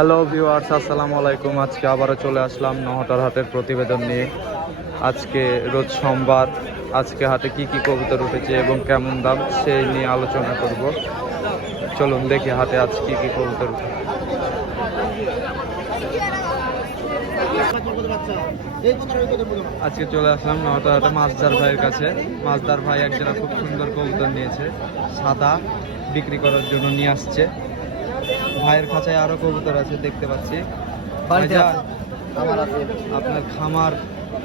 Hello viewers, আসসালামু আলাইকুম। আজকে আবারও চলে আসলাম নহটার হাটের প্রতিবেদন নিয়ে। আজকে রোজ সোমবার, আজকে হাটে কি কি কবুতর উঠেছে এবং কেমন দাম সেই নিয়ে আলোচনা করব। চলুন দেখি হাটে আজ কি কি কবুতর আজকে চলে আসলাম নহটার হাটে মাছদার ভাইয়ের কাছে। মাছদার ভাই একজোড়া খুব সুন্দর কবুতর নিয়েছে, সাদা, বিক্রি করার জন্য নিয়ে আসছে। ভাইয়ের খাঁচায় আরও কবুতর আছে দেখতে পাচ্ছি। আছে। আপনার খামার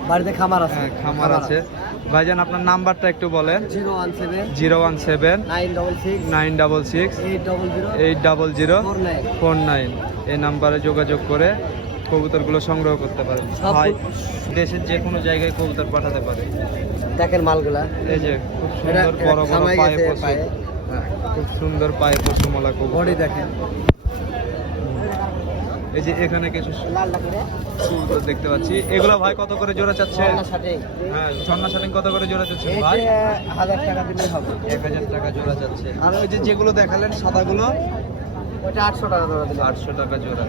বাড়িতে খামার আছে। হ্যাঁ, খামার আছে। ভাইজান আপনার নাম্বারটা একটু বলেন। Zero one seven zero one seven nine double six nine double six eight double zero eight double zero four nine. এই নাম্বারে যোগাযোগ করে কবুতরগুলো সংগ্রহ করতে পারেন। ভাই দেশের যে কোনো জায়গায় কবুতর পাঠাতে পারে। দেখেন মালগুলা। এই যে খুব সুন্দর বড় বড় পায়ে পশু। হ্যাঁ, খুব সুন্দর পায়ে পশুমলা কবুতর। দেখেন। এই যে এখানে কিছু কবুতর দেখতে পাচ্ছি। এগুলো ভাই কত করে জোড়া চাচ্ছে হ্যাঁ ঝর্ণা শালিং কত করে জোড়া চাচ্ছে ভাই? হাজার টাকা দিলে হবে। এক হাজার টাকা জোড়া যাচ্ছে আর ওই যে যেগুলো দেখালেন সাদাগুলো? আটশো টাকা দিলে আটশো টাকা জোড়া।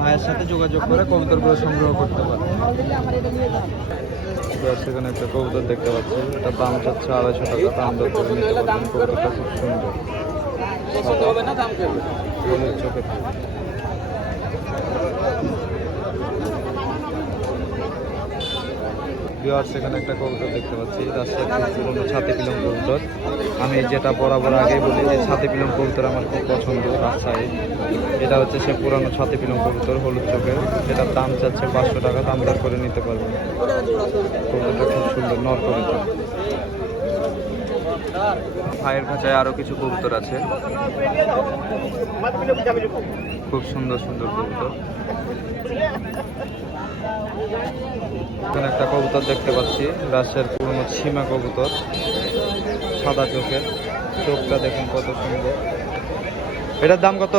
ভাইয়ের সাথে যোগাযোগ করে কবুতরগুলো সংগ্রহ করতে পারে সেখানে একটা কবুতর দেখতে পাচ্ছি। এটা দাম চাচ্ছে আড়াইশো টাকা দাম দর করে নিতে পারবেন। কবুতরটা খুব সুন্দর। হলুদ সেখানে একটা কবুতর দেখতে পাচ্ছি। রাজশাহীর খুব পুরোনো ছাতি পিলম কবুতর। আমি যেটা বরাবর আগে বলি যে ছাতি পিলম কবুতর আমার খুব পছন্দ, রাজশাহী। এটা হচ্ছে সে পুরানো ছাতি পিলম কবুতর, হলুদ চোখের। যেটার দাম চাচ্ছে পাঁচশো টাকা, দাম দর করে নিতে পারবেন। কবুতরটা খুব সুন্দর, নর কবুতর। ভাইয়ের খাঁচায় আরও কিছু কবুতর আছে। খুব সুন্দর সুন্দর কবুতর। এখানে একটা কবুতর দেখতে পাচ্ছি রাজশাহীর পুরনো সীমা কবুতর সাদা চোখের চোখটা দেখুন কত সুন্দর। এটার দাম কত?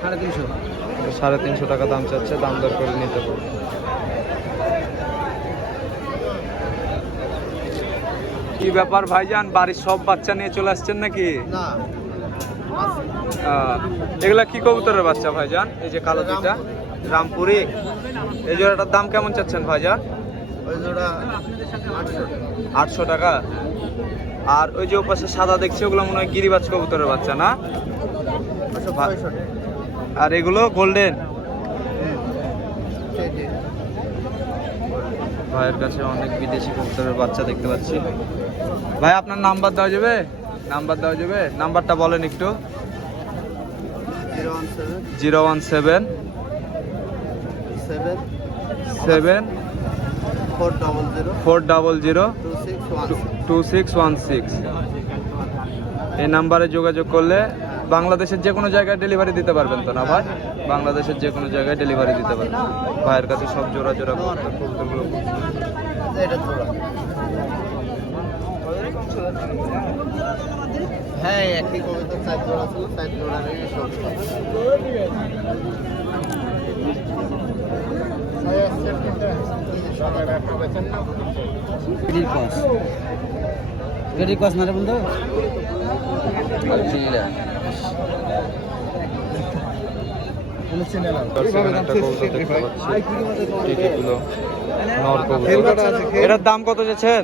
সাড়ে তিনশো সাড়ে তিনশো টাকা দাম চাচ্ছে দাম দর করে নিতে পারবে কি ব্যাপার ভাইজান? বাড়ির সব বাচ্চা নিয়ে চলে আসছেন নাকি? না। এগুলা কি কবুতরের বাচ্চা ভাইজান? এই যে কালো দুইটা। রামপুরি। এই জোড়াটার দাম কেমন চাচ্ছেন ভাইজান? ওই জোড়া আটশো। আটশো টাকা। আর ওই যে ওপাশে সাদা দেখছি ওগুলো মনে হয় গিরিবাজ কবুতরের বাচ্চা না? আর এগুলো গোল্ডেন? ভাইয়ের কাছে অনেক বিদেশি কবুতরের বাচ্চা দেখতে পাচ্ছি। ভাই আপনার নাম্বার দেওয়া যাবে? নাম্বার দেওয়া যাবে? নাম্বারটা বলেন একটু। Zero one seven seven four double zero two six one six এই নাম্বারে যোগাযোগ করলে বাংলাদেশের যে কোনো জায়গায় ডেলিভারি দিতে পারবেন তো না ভাই? বাংলাদেশের যে কোনো জায়গায় ডেলিভারি দিতে পারবেন। ভাইয়ের কাছে সব জোড়া জোড়া কবুতর, কবুতরগুলো এটা জোড়া। হ্যাঁ একই কবিতা চার জোড়া ছিল চার কস বন্ধু। কবুতর এটার দাম কত যাচ্ছেন?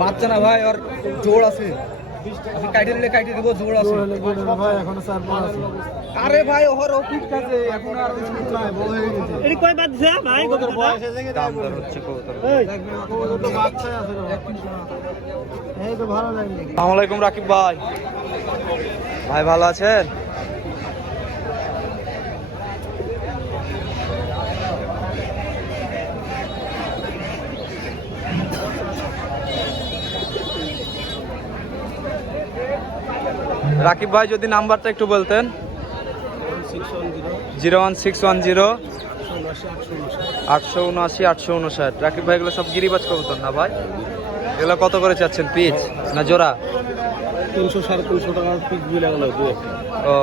বাচ্চা না ভাই আর জোর আছে। আপনি কাইটে দিলে কাইটে দিব জোর আছে। ভাই এখনও চার পাঁচ আছে আরে ভাই ওহর অফিস আছে এখন আর নাই, বড় হয়ে গেছে। এর কয় বাদ দিছে ভাই ওদের বয়স এসে গেছে, দাম দর হচ্ছে কবুতর তো বাচ্চাই আছে এই। তো ভালো লাগল আসসালামু আলাইকুম রাকিব ভাই। ভাই ভালো আছেন? রাকিব ভাই যদি নাম্বারটা একটু বলতেন। Zero one six one zero. আটশো উনআশি আটশো উনষাট। রাকিব ভাই এগুলো সব গিরিবাজ কবুতর না ভাই? এগুলো কত করে চাচ্ছেন পিচ না জোড়া? তিনশো সাড়ে তিনশো টাকা পিস বিল ও।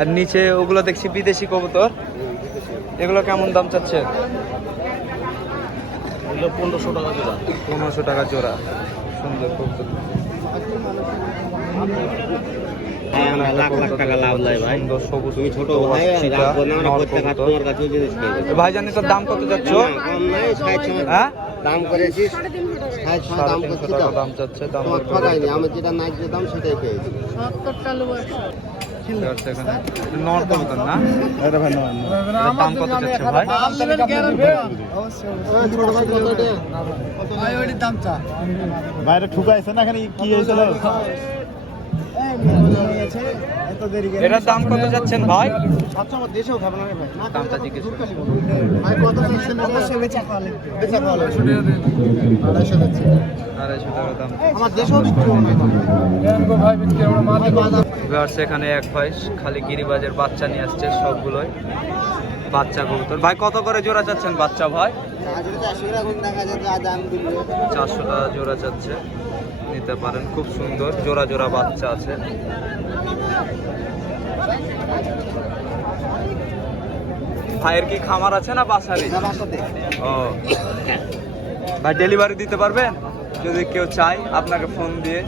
আর নিচে ওগুলো দেখছি বিদেশি কবুতর। এগুলো কেমন দাম চাচ্ছে এগুলো পনেরোশো টাকা জোড়া। পনেরোশো টাকা জোড়া। সুন্দর কবুতর। ভাইজান এটার দাম কত যাচ্ছ? হ্যাঁ? দাম করেছি দাম চাচ্ছে আমি যেটা ন্যায্য দাম সেটাই পেয়েছি এখানে নর কবুতর না? এটার দাম কত যাচ্ছে ভাই? বাইরে ঠুকাইছে না এখানে কি হয়েছিল? এটার দাম কত যাচ্ছেন ভাই? দামটা এখানে এক ভাই খালি গিরিবাজের বাচ্চা নিয়ে আসছে সবগুলোই। বাচ্চা কবুতর। ভাই কত করে জোড়া চাচ্ছেন বাচ্চা ভাই? চারশো টাকা জোড়া চাচ্ছে। নিতে পারেন খুব সুন্দর। জোড়া জোড়া বাচ্চা আছে। ভাইয়ের কি খামার আছে না বাসারি ও। ভাই ডেলিভারি দিতে পারবেন? যদি কেউ চাই আপনাকে ফোন দিয়ে।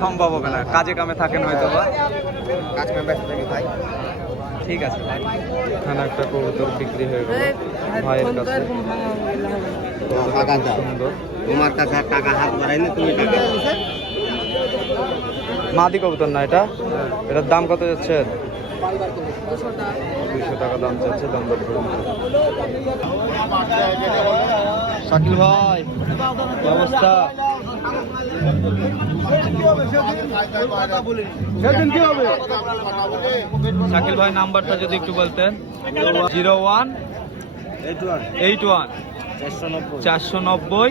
সম্ভব হবে না। কাজে কামে থাকেন হয়তো বা। কাজ করে ব্যস্ত থাকি ভাই। ঠিক আছে ভাই। এখানে একটা কবুতর বিক্রি হয়ে গেল ভাইয়ের কাছে। সুন্দর। তোমার কাছে টাকা হাত বাড়াইনি তুমি টাকা মাদি কবুতর না এটা? এটার দাম কত যাচ্ছে? দুইশো টাকা দাম চাচ্ছে দাম দর করুন শাকিল ভাই অবস্থা? শাকিল ভাই নাম্বারটা যদি একটু বলতেন। জিরো ওয়ান এইট ওয়ান চারশো নব্বই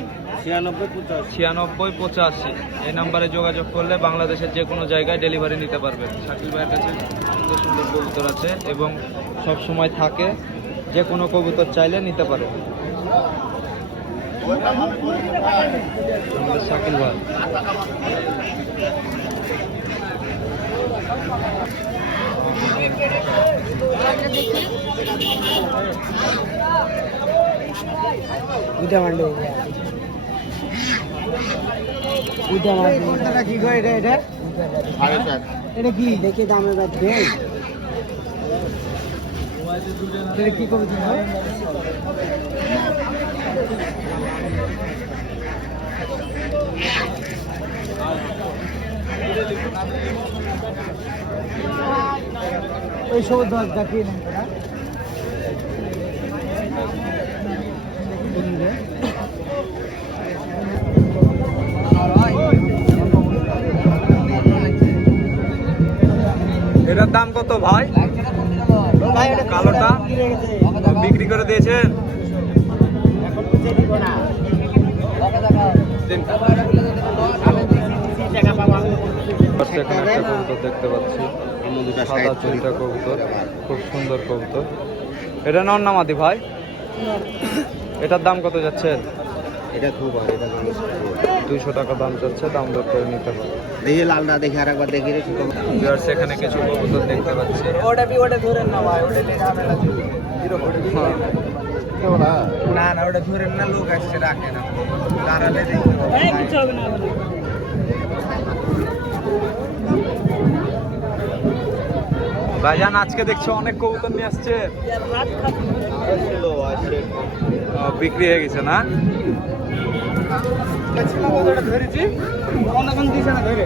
ছিয়ানব্বই পঁচাশি। এই নাম্বারে যোগাযোগ করলে বাংলাদেশের যে কোনো জায়গায় ডেলিভারি নিতে পারবেন শাকিল ভাইয়ের কাছে সুন্দর সুন্দর কবুতর আছে এবং সব সময় থাকে। যে কোনো কবুতর চাইলে নিতে পারে। আমাদের শাকিল ভাই কোনটা কি গো এটা এটা এটা কি দেখে দামে এটা কি ওই দশ দেখিয়ে নেন এটার দাম কত ভাই? কালোটা বিক্রি করে দিয়েছেন। দেখতে পাচ্ছি। সাদা খুব সুন্দর এটা নর ভাই? এটার দাম কত যাচ্ছে? এটা খুব ভালো এটা দুইশো টাকা দাম যাচ্ছে দাম দর করে নিতে হবে। দেখি লালটা দেখি আর একবার দেখি রে ভিউয়ার্স এখানে কিছু কবুতর দেখতে পাচ্ছি। ওটা বি ওটা ধরেন না ভাই ওটা নিয়ে ঝামেলা চলবে। না না ওটা ধরেন না লোক আসছে রাখে না। দাঁড়ালে দেখি। ভাইজান আজকে দেখছি অনেক কবুতর নিয়ে আসছে? বিক্রি হয়ে গেছে না? ছিলাম ওটা ধরেছি অন্য কোন দিছে না ধরে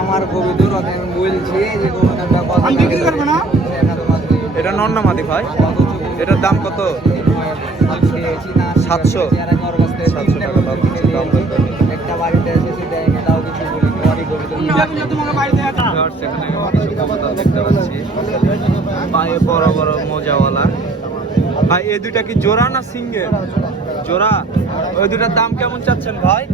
আমার কবি দূর বলছি যে কোনো না এটা নর না মাদি ভাই এটার সাতশো টাকা বাড়িতে এসেছি কিছু বলি বড় বড় মোজাওয়ালা। ভাই এই দুইটা কি জোড়া না সিঙ্গেল? জোড়া ওই দুটার দাম কেমন চাচ্ছেন ভাই?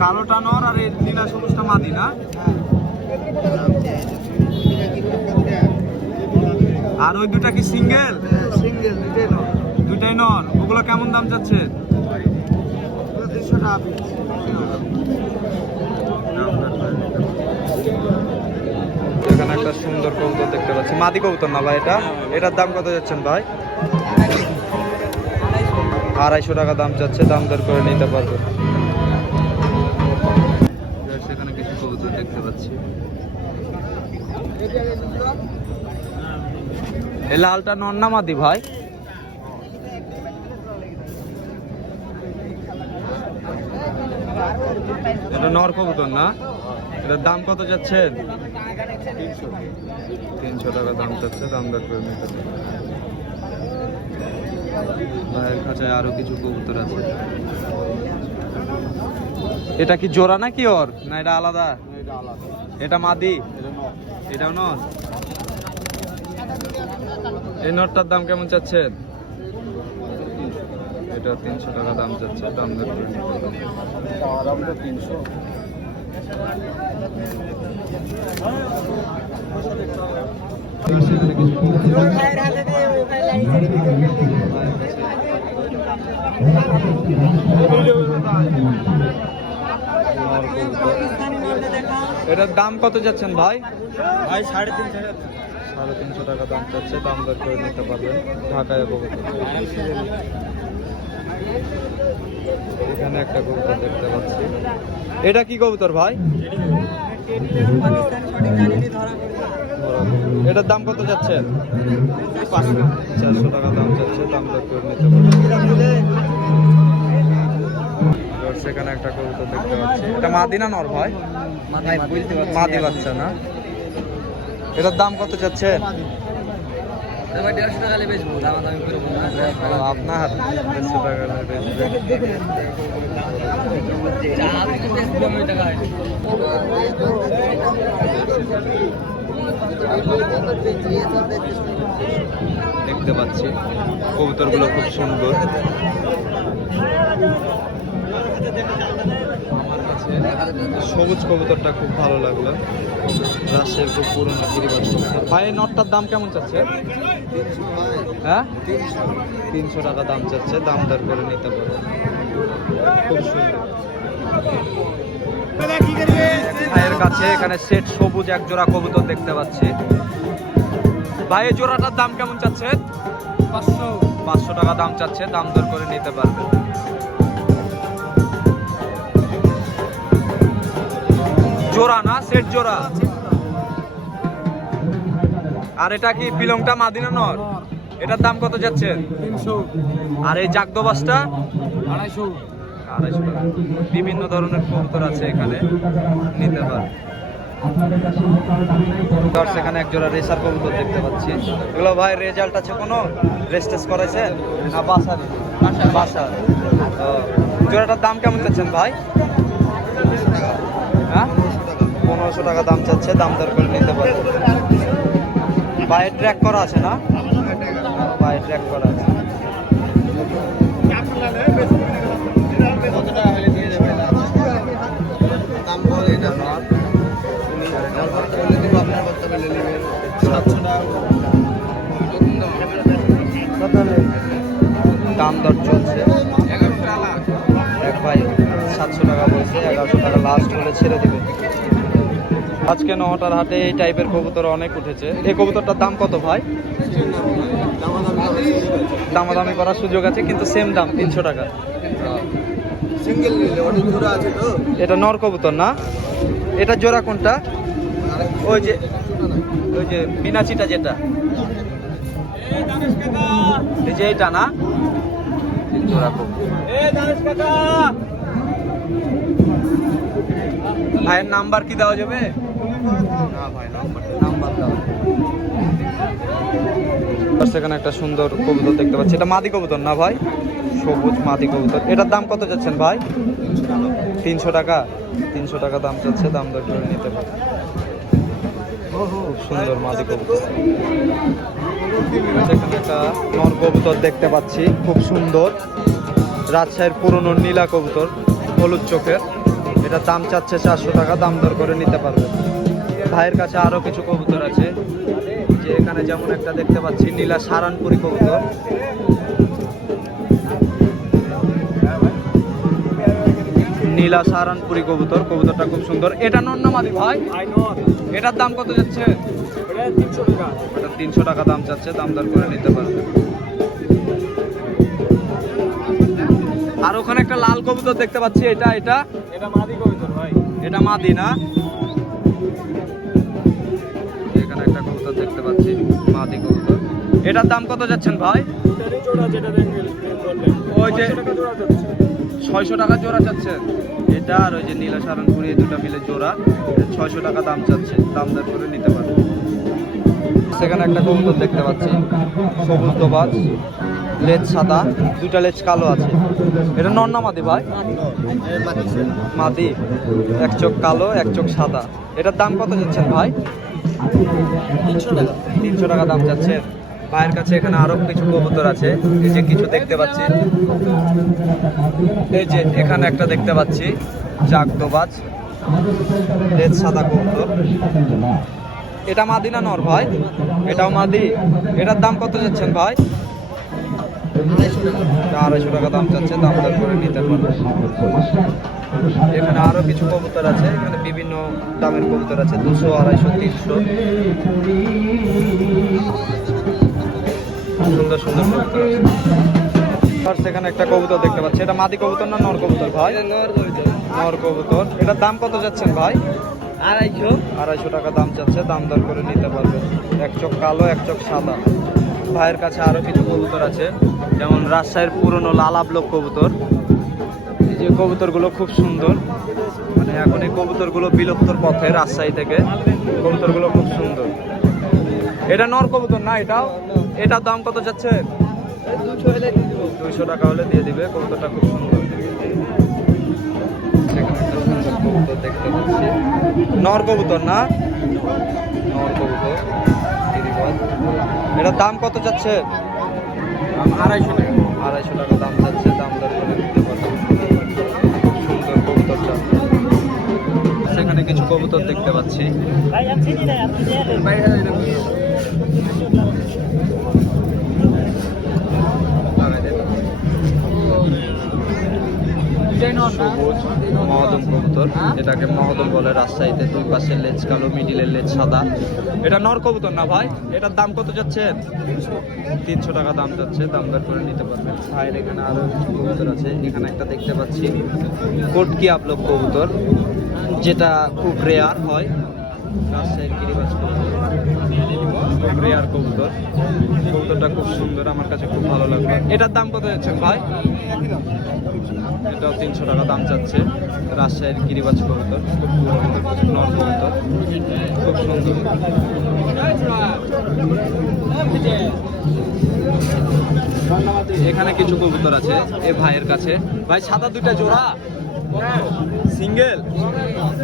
কালোটা নর আর এই নীলা সবুজটা মাদি না? আর ওই দুটা কি সিঙ্গেল? সিঙ্গেল দুটোই না দুটাই নর? এগুলো কেমন দাম যাচ্ছে? এখানে একটা সুন্দর কবুতর দেখতে পাচ্ছি। মাদি কবুতর না ভাই এটা? এটার দাম কত যাচ্ছেন ভাই? আড়াইশো টাকা দাম চাচ্ছে দাম দর করে নিতে পারবে। সেখানে কিছু কবুতর দেখতে পাচ্ছি। এই লালটা নন্না মাদি ভাই? এটা নর কবুতর না? এটার দাম কত যাচ্ছেন তিনশো টাকা দাম যাচ্ছে, দাম দর করে ভাইয়ের খাঁচায় আরও কিছু কবুতর আছে। এটা কি জোড়া নাকি ওর? না এটা আলাদা? এটা মাদি? এটাও নর? এই নটটার দাম কেমন চাচ্ছেন? এটা তিনশো টাকা দাম যাচ্ছে দাম দর করে নিতে হবে। নর এটার দাম কত যাচ্ছেন ভাই? ভাই সাড়ে তিনশো সাড়ে তিনশো টাকা দাম চাচ্ছে দাম দর করে নিতে পারবেন ঢাকায় এখানে একটা কবুতর দেখতে পাচ্ছি। এটা কি কবুতর ভাই? এটার দাম কত যাচ্ছে? চারশো টাকা দাম যাচ্ছে দাম সেখানে একটা কবুতর দেখতে পাচ্ছি। এটা মাদিনা নর ভাই? মাদি বাচ্চা না? এটার দাম কত যাচ্ছে? দেড়শো টাকা বেচবো। দামা দামি করে আপনার দেড়শো টাকা হলে বেচবেন। চা থেকে বেচবো আমি টাকা দেখতে পাচ্ছি কবুতরগুলো খুব সুন্দর। সবুজ কবুতরটা খুব ভালো লাগল। রাজশাহীর খুব পুরনো গিরিবাজ কবুতর। ভাই নটটার দাম কেমন চাচ্ছে? হ্যাঁ? তিনশো টাকা দাম চাচ্ছে দাম দর করে নিতে পারো। খুব সুন্দর। ভাইয়ের কাছে এখানে সেট সবুজ এক জোড়া কবুতর দেখতে পাচ্ছি। ভাই এই জোড়াটার দাম কেমন চাচ্ছে? পাঁচশো। পাঁচশো টাকা দাম চাচ্ছে দাম দর করে নিতে পারবে। জোড়া না সেট জোড়া? আর এটা কি পিলংটা মাদিনা নর? এটার দাম কত যাচ্ছে? আর এই জাগদোবাসটা? আড়াইশো। আড়াইশো টাকা। বিভিন্ন ধরনের কবুতর আছে এখানে নিতে পার। সেখানে এক জোড়া রেসার কবুতর দেখতে পাচ্ছি। এগুলো ভাই রেজাল্ট আছে কোনো? রেস টেস করাইছেন না বাসার। বাসার। ও, জোড়াটার দাম কেমন চাচ্ছেন ভাই? পনেরোশো টাকা দাম চাচ্ছে, দাম দর করে নিতে পারে বাইরে ট্র্যাক করা আছে না? বাইরে ট্র্যাক করা আছে। দাম দর চলছে। এক ভাই সাতশো টাকা বলছে, এগারোশো টাকা লাস্ট হলে ছেড়ে দিবে। আজকে নটার হাটে এই টাইপের কবুতর অনেক উঠেছে। এই কবুতরটার দাম কত ভাই? দামাদামি করার সুযোগ আছে কিন্তু সেম দাম তিনশো টাকা। এটা নর কবুতর না? এটা জোড়া কোনটা? ওই যে ওই যে মিনাচিটা যেটা। এই যে এইটা না? জোড়া কবুতর। ভাইয়ের নাম্বার কি দেওয়া যাবে না ভাই নাম্বার নাম্বার দেওয়া সেখানে একটা সুন্দর কবুতর দেখতে পাচ্ছি। এটা মাদি কবুতর না ভাই? সবুজ মাদি কবুতর। এটার দাম কত যাচ্ছেন ভাই? তিনশো টাকা? তিনশো টাকা দাম চাচ্ছে দাম দর করে নিতে পারে। খুব সুন্দর মাদি কবুতর। সেখানে একটা নর কবুতর দেখতে পাচ্ছি খুব সুন্দর। রাজশাহীর পুরনো নীলা কবুতর হলুদ চোখের। এটা দাম চাচ্ছে চারশো টাকা দাম দর করে নিতে পারবে। ভাইয়ের কাছে আরও কিছু কবুতর আছে। যে এখানে যেমন একটা দেখতে পাচ্ছি নীলা সারানপুরি কবুতর। নীলা সারানপুরি কবুতর কবুতরটা খুব সুন্দর। এটা নন্না মাদি ভাই এটার দাম কত যাচ্ছে? তিনশো টাকা। এটা তিনশো টাকা দাম চাচ্ছে দাম দর করে নিতে পারবে। আর ওখানে একটা লাল কবুতর দেখতে পাচ্ছি এটা এটা? এটা মাদি কবিতর ভাই। এটা মাদি না? দেখতে পাচ্ছি মাদি কবুতর এটার দাম কত যাচ্ছেন ভাই? ওই যে- ছয়শো টাকা জোড়া চাচ্ছেন এটা আর ওই যে নীলা সারণপুরি, এই দুটো মিলে জোড়া। ছয়শো টাকা দাম চাচ্ছে, দাম দর করে নিতে পারবে। সেখানে একটা কবুতর দেখতে পাচ্ছি, সবুজ দোবাজ, লেজ সাদা দুটা লেজ কালো আছে। এটা নর না মাদি ভাই? মাদি। এক চোখ কালো, এক চোখ সাদা। এটার দাম কত যাচ্ছেন ভাই? তিনশো টাকা দাম যাচ্ছে। পায়ের কাছে এখানে আরও কিছু কবুতর আছে। এই যে কিছু দেখতে পাচ্ছি। এই যে এখানে একটা দেখতে পাচ্ছি। জাগদোবাজ। রেড, সাদা কবুতর। এটা মাদি না নর ভাই। এটাও মাদি। এটার দাম কত যাচ্ছেন ভাই? আড়াইশো টাকা দাম চাচ্ছে দাম দর করে নিতে পারবে এখানে আরও কিছু কবুতর আছে এখানে বিভিন্ন দামের কবুতর আছে দুশো আড়াইশো তিনশো। সুন্দর সুন্দর কবুতর আছে। সেখানে একটা কবুতর দেখতে পাচ্ছি এটা মাদি কবুতর না নর কবুতর ভাই? নর কবিতর। কবুতর। এটার দাম কত যাচ্ছেন ভাই? আড়াইশো। আড়াইশো টাকা দাম চাচ্ছে দাম দর করে নিতে পারবে এক চোখ কালো এক চোখ সাদা। ভাইয়ের কাছে আরও কিছু কবুতর আছে। যেমন রাজশাহীর পুরনো লালাবলক কবুতর। এই যে কবুতরগুলো খুব সুন্দর। মানে এখন এই কবুতরগুলো বিলুপ্তর পথে রাজশাহী থেকে কবুতরগুলো খুব সুন্দর। এটা নর কবুতর না এটাও? এটার দাম কত যাচ্ছে? দুইশো টাকা হলে দিয়ে দিবে, কবুতরটা খুব সুন্দর। দেখতে নর কবুতর না? নর কবুতর এটার দাম কত যাচ্ছে? আড়াইশো টাকা। আড়াইশো টাকা দাম যাচ্ছে, দাম দর করে দিতে পারবে। সুন্দর কবুতরটা সেখানে কিছু কবুতর দেখতে পাচ্ছি। সবুজ মহদম কবুতর, এটাকে মহদম বলে রাজশাহীতে। দুই পাশে লেজ কালো, মিডিলের লেজ সাদা। এটা নর কবুতর না ভাই? এটার দাম কত যাচ্ছে? তিনশো টাকা দাম যাচ্ছে, দাম দর করে নিতে পারবেন। ভাইয়ের এখানে আরও কিছু কবুতর আছে, এখানে একটা দেখতে পাচ্ছি। কোটকি আপলোক কবুতর, যেটা খুব রেয়ার হয়। রাজশাহীর খুব রেয়ার কবুতর। কবুতরটা খুব সুন্দর, আমার কাছে খুব ভালো লাগবে এটার দাম কত যাচ্ছে ভাই? এটাও তিনশো টাকা দাম যাচ্ছে। রাজশাহীর গিরিবাজ কবুতর, খুব নর কবুতর। খুব সুন্দর। এখানে কিছু কবুতর আছে এ ভাইয়ের কাছে। ভাই, সাদা দুইটা জোড়া? সিঙ্গেল?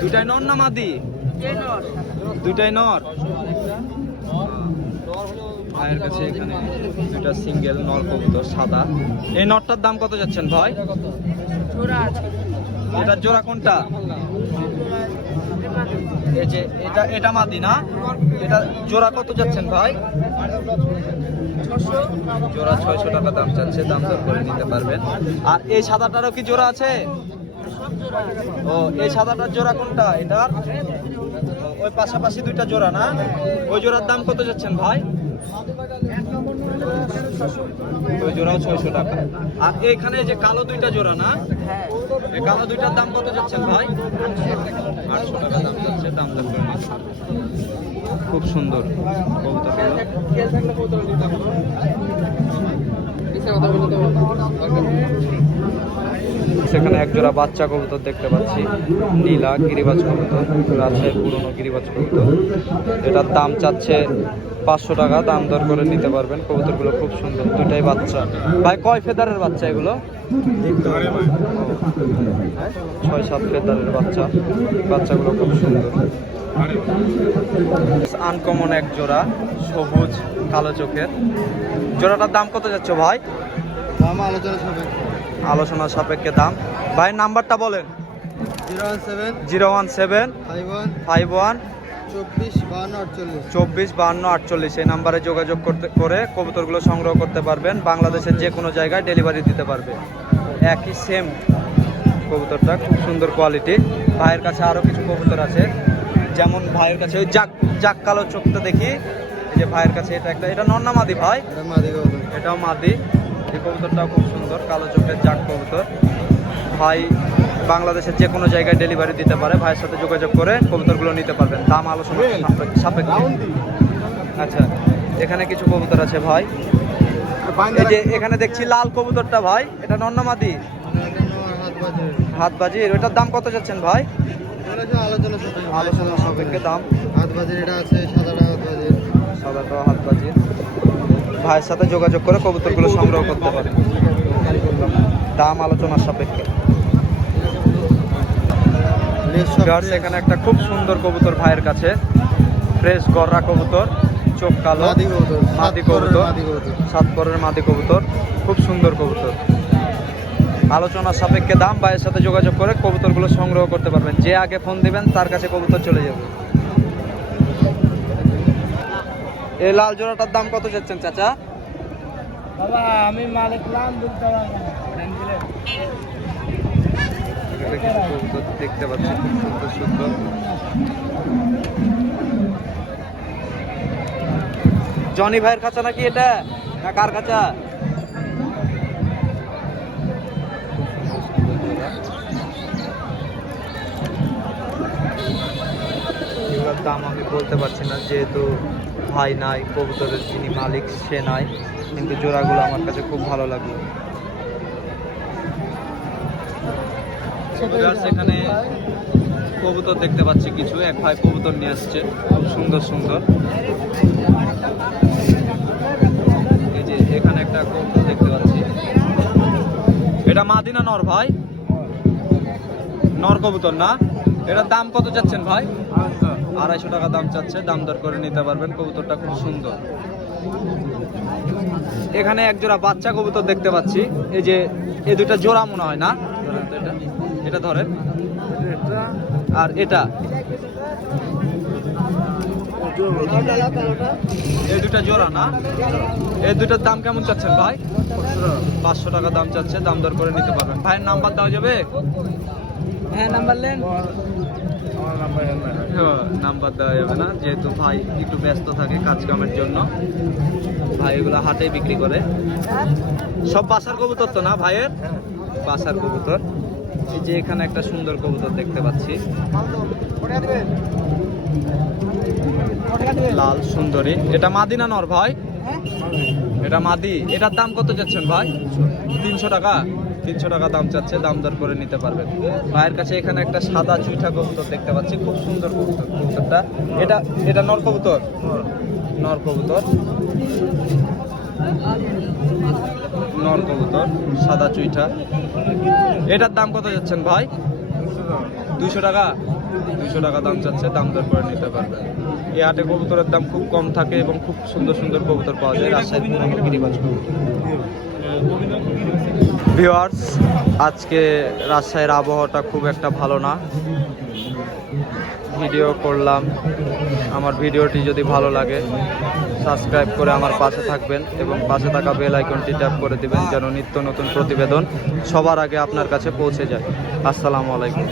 দুইটাই নর না মাদি? দুইটাই নর? ভাইয়ের কাছে এখানে দুইটা সিঙ্গেল নর কবুতর, সাদা। এই নরটার দাম কত যাচ্ছেন ভাই? এটা জোড়া কোনটা? এই যে, এটা এটা মাদি না? এটা জোড়া কত যাচ্ছেন ভাই? জোড়া ছয়শো টাকা দাম চাচ্ছে, দাম দর করে নিতে পারবেন। আর এই সাদাটারও কি জোড়া আছে? ও, এই সাদাটার জোড়া কোনটা? এটার? ওই পাশাপাশি দুইটা জোড়া না? ওই জোড়ার দাম কত যাচ্ছেন ভাই? ওই জোড়াও ছয়শো টাকা। আর এখানে যে কালো দুইটা জোড়া না? এই কালো দুইটার দাম কত যাচ্ছেন ভাই? আটশো টাকা দাম যাচ্ছে, দাম নিন। খুব সুন্দর কবুতরগুলো সেখানে এক জোড়া বাচ্চা কবুতর দেখতে পাচ্ছি। নীলা গিরিবাজ কবুতর, রাজশাহীর পুরনো গিরিবাজ কবুতর। এটার দাম চাচ্ছে পাঁচশো টাকা, দাম দর করে নিতে পারবেন। কবুতরগুলো খুব সুন্দর দুটাই বাচ্চা। ভাই, কয় ফেদারের বাচ্চা এগুলো? ছয় সাত ফেদারের বাচ্চা। বাচ্চাগুলো খুব সুন্দর। আনকমন এক জোড়া, সবুজ, কালো চোখের। জোড়াটার দাম কত যাচ্ছে ভাই? দাম আলোচনা আলোচনা সাপেক্ষে দাম। ভাইয়ের নাম্বারটা বলেন। Zero one seven zero one seven five one চব্বিশ বাহান্ন আটচল্লিশ চব্বিশ বাহান্ন আটচল্লিশ। এই নাম্বারে যোগাযোগ করতে করে কবুতরগুলো সংগ্রহ করতে পারবেন। বাংলাদেশের যে কোনো জায়গায় ডেলিভারি দিতে পারবে। একই সেম কবুতরটা খুব সুন্দর কোয়ালিটি ভাইয়ের কাছে আরও কিছু কবুতর আছে। যেমন ভাইয়ের কাছে ওই জাক জাক কালো চোখটা দেখি। এই যে ভাইয়ের কাছে এটা একটা এটা নন্না মাদি ভাই? এটাও মাদি। এই কবুতরটাও খুব সুন্দর কালো চোখের জাক কবুতর। ভাই বাংলাদেশের যে কোনো জায়গায় ডেলিভারি দিতে পারে ভাইয়ের সাথে যোগাযোগ করে কবুতরগুলো নিতে পারবেন। দাম আলোচনা সাপেক্ষ- আচ্ছা এখানে কিছু কবুতর আছে ভাই। এই যে এখানে দেখছি লাল কবুতরটা ভাই এটা নন্নামাদি। হাত বাজির ওটার দাম কত যাচ্ছেন ভাই? আলোচনা সাপেক্ষে দাম। হাত বাজার এটা আছে সাদা হাত বাজার সাদাটা হাত বাজির ভাইয়ের সাথে যোগাযোগ করে কবুতরগুলো সংগ্রহ করতে পারে। দাম আলোচনার সাপেক্ষে। এখানে একটা খুব সুন্দর কবুতর ভাইয়ের কাছে। ফ্রেশ গররা কবুতর চোখ কালো মাদি কবুতর সাত পরের মাদি কবুতর খুব সুন্দর কবুতর। আলোচনার সাপেক্ষে দাম ভাইয়ের সাথে যোগাযোগ করে কবুতরগুলো সংগ্রহ করতে পারবেন। যে আগে ফোন দিবেন তার কাছে কবুতর চলে যাবে। এই লাল জোড়াটার দাম কত যাচ্ছেন চাচা? বাবা আমি মালিক নাম দেখতে পাচ্ছি খুব সুন্দর সুন্দর। জনি ভাইয়ের খাঁচা নাকি এটা? না কার খাঁচা? দাম আমি বলতে পারছি না, যেহেতু ভাই নাই, কবুতরের যিনি মালিক, সে নাই, কিন্তু জোড়াগুলো আমার কাছে খুব ভালো লাগল। সেখানে কবুতর দেখতে পাচ্ছি কিছু, এক ভাই কবুতর নিয়ে আসছে, খুব সুন্দর সুন্দর। এই যে এখানে একটা কবুতর দেখতে পাচ্ছি। এটা মাদিনা নর ভাই? নর কবুতর না? এটার দাম কত চাচ্ছেন ভাই? আড়াইশো টাকা দাম চাচ্ছে দাম দর করে নিতে পারবেন। কবুতরটা খুব সুন্দর। এখানে এক জোড়া বাচ্চা কবুতর দেখতে পাচ্ছি। এই যে এই দুটা জোড়া মনে হয় না? এটা ধরেন। আর এটা? এই দুটা জোড়া না? এই দুটার দাম কেমন চাচ্ছেন ভাই? পাঁচশো টাকা দাম চাচ্ছে দাম দর করে নিতে পারবেন। ভাইয়ের নাম্বার দেওয়া যাবে? হ্যাঁ নাম্বার হ্যাঁ, নাম্বার দেওয়া যাবে না যেহেতু ভাই একটু ব্যস্ত থাকে কাজ কামের জন্য। ভাই এগুলো হাটে বিক্রি করে। সব বাসার কবুতর তো না ভাইয়ের? বাসার কবুতর। এই যে এখানে একটা সুন্দর কবুতর দেখতে পাচ্ছি। লাল সুন্দরী। এটা মাদিনা নর ভাই? এটা মাদি। এটার দাম কত চাচ্ছেন ভাই? তিনশো টাকা? তিনশো টাকা দাম চাচ্ছে, দাম দর করে নিতে পারবেন ভাইয়ের কাছে এখানে একটা সাদা চুইঠা কবুতর দেখতে পাচ্ছি, খুব সুন্দর কবুতর, কবুতরটা। এটা এটা নর কবুতর? নর কবুতর। নর কবুতর, সাদা চুইঠা। এটার দাম কত যাচ্ছেন ভাই? দুশো টাকা। দুশো টাকা দাম চাচ্ছে, দাম দর করে নিতে পারবেন এই হাটে কবুতরের দাম খুব কম থাকে এবং খুব সুন্দর সুন্দর কবুতর পাওয়া যায় রাজশাহী কবুতর। ভিওয়ার্স আজকে রাজশাহীর আবহাওয়াটা খুব একটা ভালো না। ভিডিও করলাম। আমার ভিডিওটি যদি ভালো লাগে, সাবস্ক্রাইব করে আমার পাশে থাকবেন এবং পাশে থাকা বেল আইকনটি ট্যাপ করে দেবেন যেন নিত্য নতুন প্রতিবেদন সবার আগে আপনার কাছে পৌঁছে যায়। আসসালামু আলাইকুম।